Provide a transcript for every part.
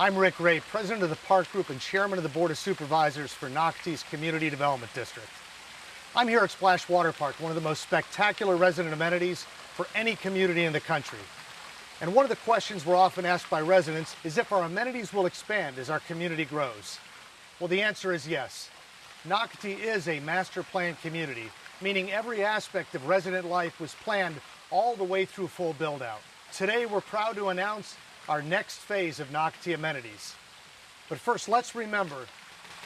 I'm Rick Ray, President of the Park Group and Chairman of the Board of Supervisors for Nocatee's Community Development District. I'm here at Splash Water Park, one of the most spectacular resident amenities for any community in the country. And one of the questions we're often asked by residents is if our amenities will expand as our community grows. Well, the answer is yes. Nocatee is a master plan community, meaning every aspect of resident life was planned all the way through full build-out. Today, we're proud to announce our next phase of Nocatee amenities. But first, let's remember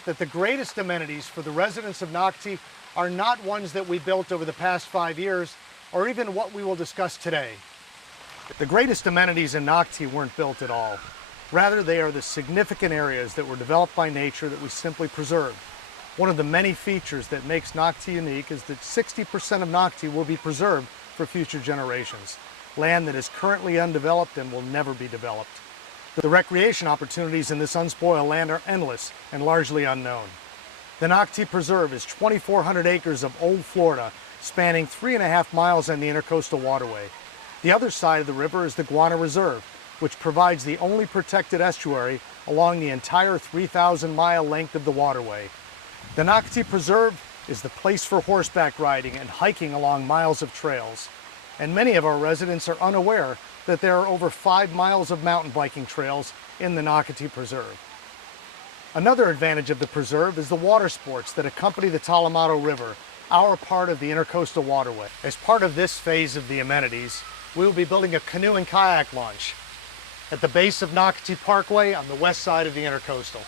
that the greatest amenities for the residents of Nocatee are not ones that we built over the past 5 years, or even what we will discuss today. The greatest amenities in Nocatee weren't built at all. Rather, they are the significant areas that were developed by nature that we simply preserved. One of the many features that makes Nocatee unique is that 60% of Nocatee will be preserved for future generations. Land that is currently undeveloped and will never be developed. The recreation opportunities in this unspoiled land are endless and largely unknown. The Octi Preserve is 2,400 acres of old Florida, spanning 3.5 miles on the Intracoastal Waterway. The other side of the river is the Guana Reserve, which provides the only protected estuary along the entire 3,000-mile length of the waterway. The Nocatee Preserve is the place for horseback riding and hiking along miles of trails. And many of our residents are unaware that there are over 5 miles of mountain biking trails in the Nocatee Preserve. Another advantage of the preserve is the water sports that accompany the Talamato River, our part of the Intracoastal Waterway. As part of this phase of the amenities, we will be building a canoe and kayak launch at the base of Nocatee Parkway on the west side of the Intracoastal.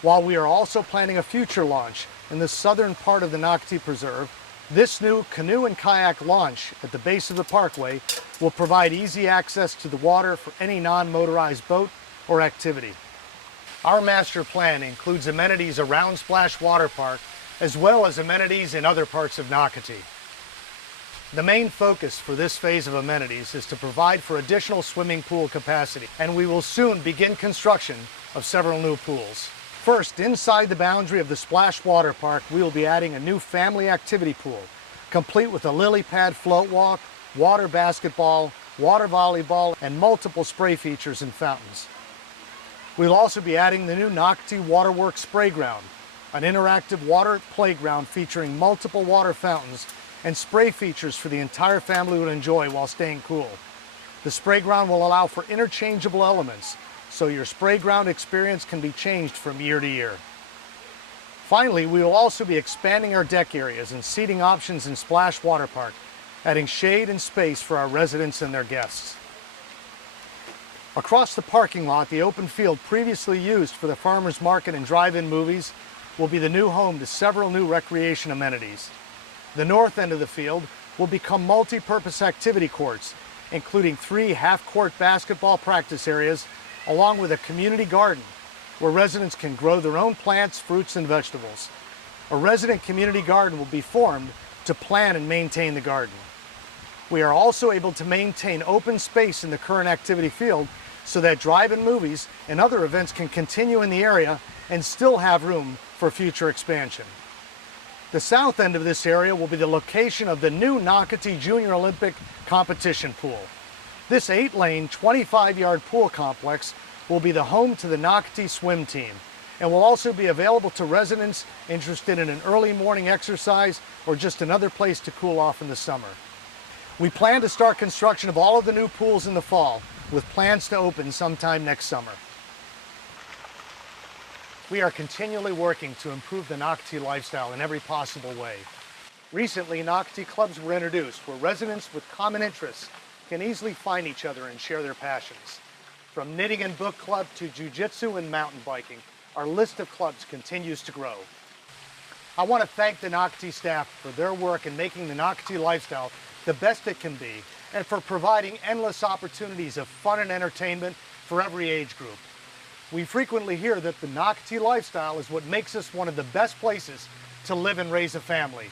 While we are also planning a future launch in the southern part of the Nocatee Preserve, this new canoe and kayak launch at the base of the parkway will provide easy access to the water for any non-motorized boat or activity. Our master plan includes amenities around Splash Water Park as well as amenities in other parts of Nocatee. The main focus for this phase of amenities is to provide for additional swimming pool capacity, and we will soon begin construction of several new pools. First, inside the boundary of the Splash Water Park, we will be adding a new family activity pool, complete with a lily pad float walk, water basketball, water volleyball, and multiple spray features and fountains. We'll also be adding the new Nocatee Waterworks Spray Ground, an interactive water playground featuring multiple water fountains and spray features for the entire family to enjoy while staying cool. The spray ground will allow for interchangeable elements, so your spray ground experience can be changed from year to year. Finally, we will also be expanding our deck areas and seating options in Splash Water Park, adding shade and space for our residents and their guests. Across the parking lot, the open field previously used for the farmers market and drive-in movies will be the new home to several new recreation amenities. The north end of the field will become multi-purpose activity courts, including 3 half-court basketball practice areas, along with a community garden where residents can grow their own plants, fruits, and vegetables. A resident community garden will be formed to plan and maintain the garden. We are also able to maintain open space in the current activity field so that drive-in movies and other events can continue in the area and still have room for future expansion. The south end of this area will be the location of the new Nocatee Junior Olympic competition pool. This 8-lane, 25-yard pool complex will be the home to the Nocatee swim team and will also be available to residents interested in an early morning exercise or just another place to cool off in the summer. We plan to start construction of all of the new pools in the fall, with plans to open sometime next summer. We are continually working to improve the Nocatee lifestyle in every possible way. Recently, Nocatee clubs were introduced where residents with common interests can easily find each other and share their passions. From knitting and book club to jiu-jitsu and mountain biking, our list of clubs continues to grow. I want to thank the Nocatee staff for their work in making the Nocatee lifestyle the best it can be, and for providing endless opportunities of fun and entertainment for every age group. We frequently hear that the Nocatee lifestyle is what makes us one of the best places to live and raise a family.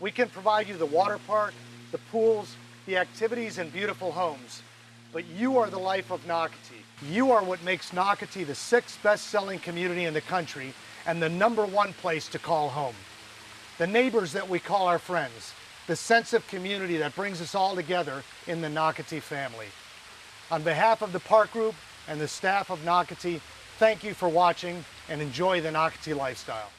We can provide you the water park, the pools, the activities, and beautiful homes. But you are the life of Nocatee. You are what makes Nocatee the 6th best-selling community in the country and the #1 place to call home. The neighbors that we call our friends, the sense of community that brings us all together in the Nocatee family. On behalf of the Park Group, and the staff of Nocatee thank you for watching and enjoy the Nocatee lifestyle.